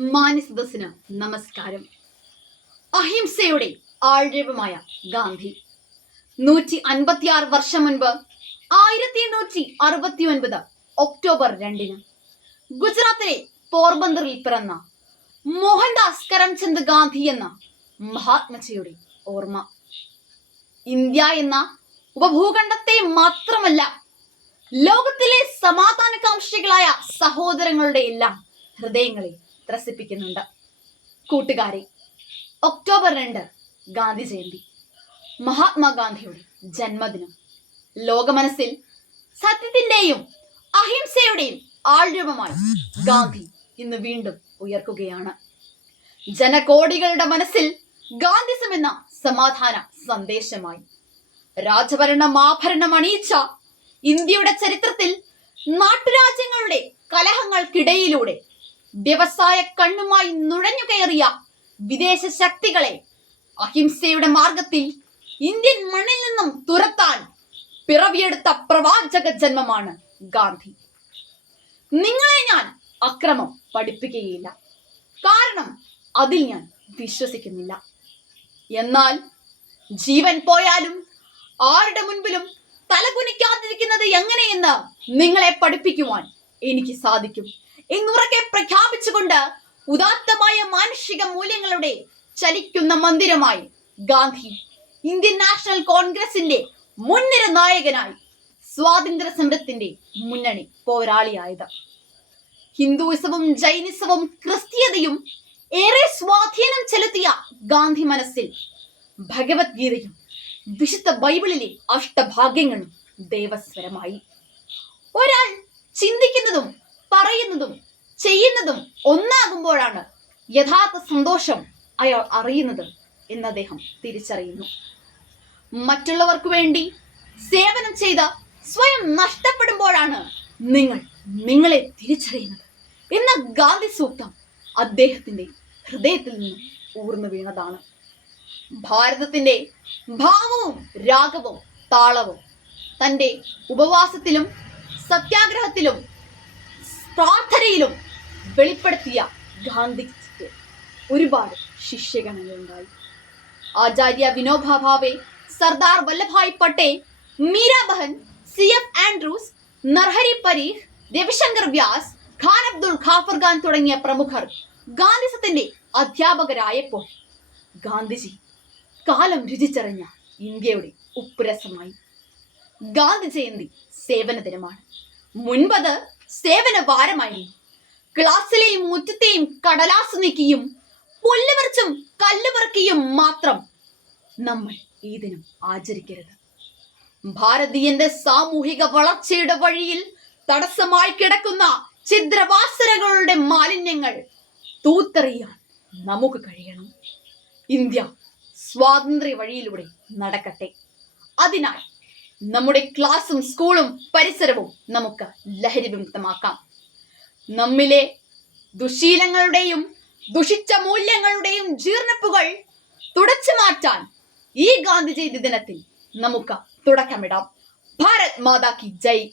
മാന്യസദസ്സിന് നമസ്കാരം. അഹിംസയുടെ ആൾരൂപമായ ഗാന്ധി. നൂറ്റി അൻപത്തിയാറ് വർഷം മുൻപ് ആയിരത്തി എണ്ണൂറ്റി അറുപത്തി ഒൻപത് ഒക്ടോബർ രണ്ടിന് ഗുജറാത്തിലെ പോർബന്തറിൽ പിറന്ന മോഹൻദാസ് കരംചന്ദ് ഗാന്ധി എന്ന മഹാത്മജയുടെ ഓർമ്മ. ഇന്ത്യ എന്ന ഉപഭൂഖണ്ഡത്തെ മാത്രമല്ല ലോകത്തിലെ സമാധാനകാംക്ഷികളായ സഹോദരങ്ങളുടെ എല്ലാം ഹൃദയങ്ങളെ ത്രസിപ്പിക്കുന്നുണ്ട് കൂട്ടുകാരെ ഒക്ടോബർ രണ്ട് ഗാന്ധി ജയന്തി. മഹാത്മാഗാന്ധിയുടെ ജന്മദിനം. ലോകമനസ്സിൽ സത്യത്തിന്റെയും അഹിംസയുടെയും ആൾരൂപമായി ഗാന്ധി ഇന്ന് വീണ്ടും ഉയർക്കുകയാണ്. ജനകോടികളുടെ മനസ്സിൽ ഗാന്ധിസം എന്ന സമാധാന സന്ദേശമായി. രാജഭരണം ആഭരണം അണിയിച്ച ഇന്ത്യയുടെ ചരിത്രത്തിൽ നാട്ടുരാജ്യങ്ങളുടെ കലഹങ്ങൾക്കിടയിലൂടെ വ്യവസായ കണ്ണുമായി നുഴഞ്ഞു കയറിയ വിദേശ ശക്തികളെ അഹിംസയുടെ മാർഗത്തിൽ ഇന്ത്യൻ മണ്ണിൽ നിന്നും തുരത്താൻ പിറവിയെടുത്ത പ്രവാചക ജന്മമാണ് ഗാന്ധി. നിങ്ങളെ ഞാൻ അക്രമം പഠിപ്പിക്കുകയില്ല. കാരണം അതിൽ ഞാൻ വിശ്വസിക്കുന്നില്ല. എന്നാൽ ജീവൻ പോയാലും ആരുടെ മുൻപിലും തലകുനിക്കാതിരിക്കുന്നത് എങ്ങനെയെന്ന് നിങ്ങളെ പഠിപ്പിക്കുവാൻ എനിക്ക് സാധിക്കും. എന്നുറക്കെ പ്രഖ്യാപിച്ചുകൊണ്ട് ഉദാത്തമായ മാനുഷിക മൂല്യങ്ങളുടെ ചലിക്കുന്ന മന്ദിരമായി ഗാന്ധി ഇന്ത്യൻ നാഷണൽ കോൺഗ്രസിന്റെ മുൻനിര നായകനായി സ്വാതന്ത്ര്യ സമരത്തിന്റെ മുന്നണി പോരാളിയായത്. ഹിന്ദുയിസവും ജൈനിസവും ക്രിസ്തീയതയും ഏറെ സ്വാധീനം ചെലുത്തിയ ഗാന്ധി മനസ്സിൽ ഭഗവത്ഗീതയും വിശുദ്ധ ബൈബിളിലെ അഷ്ടഭാഗ്യങ്ങളും ദേവസ്വരമായി. ഒരാൾ ചിന്തിക്കുന്നതും പറയുന്നതും ചെയ്യുന്നതും ഒന്നാകുമ്പോഴാണ് യഥാർത്ഥ സന്തോഷം അയാൾ അറിയുന്നത് എന്ന് അദ്ദേഹം തിരിച്ചറിയുന്നു. മറ്റുള്ളവർക്ക് വേണ്ടി സേവനം ചെയ്ത സ്വയം നഷ്ടപ്പെടുമ്പോഴാണ് നിങ്ങൾ നിങ്ങളെ തിരിച്ചറിയുന്നത് എന്ന ഗാന്ധി സൂക്തം അദ്ദേഹത്തിന്റെ ഹൃദയത്തിൽ നിന്ന് ഊർന്നു വീണതാണ്. ഭാരതത്തിന്റെ ഭാവവും രാഗവും താളവും തന്റെ ഉപവാസത്തിലും സത്യാഗ്രഹത്തിലും പ്രാർത്ഥനയിലും വെളിപ്പെടുത്തിയ ഗാന്ധിജിക്ക് ഒരുപാട് ശിഷ്യഗണങ്ങളുണ്ടായി. Acharya Vinoba Bhave Sardar Vallabhbhai Patel Mirabehn C F Andrews Narhari Parikh Ravishankar Vyas Khan Abdul Ghaffar Khan തുടങ്ങിയ പ്രമുഖർ ഗാന്ധിസത്തിന്റെ അധ്യാപകരായപ്പോൾ ഗാന്ധിജി കാലം രുചിച്ചറിഞ്ഞ ഇന്ത്യയുടെ ഉപ്പുരസമായി. ഗാന്ധി ജയന്തി സേവന ദിനമാണ്. മുൻപത് സേവന ഭാരമായി ക്ലാസ്സിലെയും മുറ്റത്തെയും കടലാസ് നീക്കിയും പുല്ലുപറിച്ചും കല്ലുപറക്കിയും മാത്രം നമ്മൾ ഈ ദിനം ആചരിക്കരുത്. ഭാരതീയന്റെ സാമൂഹിക വളർച്ചയുടെ വഴിയിൽ തടസ്സമായി കിടക്കുന്ന ഛിദ്രവാസനകളുടെ മാലിന്യങ്ങൾ തൂത്തെറിയാൻ നമുക്ക് കഴിയണം. ഇന്ത്യ സ്വാതന്ത്ര്യ വഴിയിലൂടെ നടക്കട്ടെ. അതിനാൽ നമ്മുടെ ക്ലാസ്സും സ്കൂളും പരിസരവും നമുക്ക് ലഹരി വിമുക്തമാക്കാം. നമ്മിലെ ദുശീലങ്ങളുടെയും ദുഷിച്ച മൂല്യങ്ങളുടെയും ജീർണപ്പുകൾ തുടച്ചു മാറ്റാൻ ഈ ഗാന്ധി ജയന്തി ദിനത്തിൽ നമുക്ക് തുടക്കമിടാം. ഭാരത് മാതാ കി ജയ്.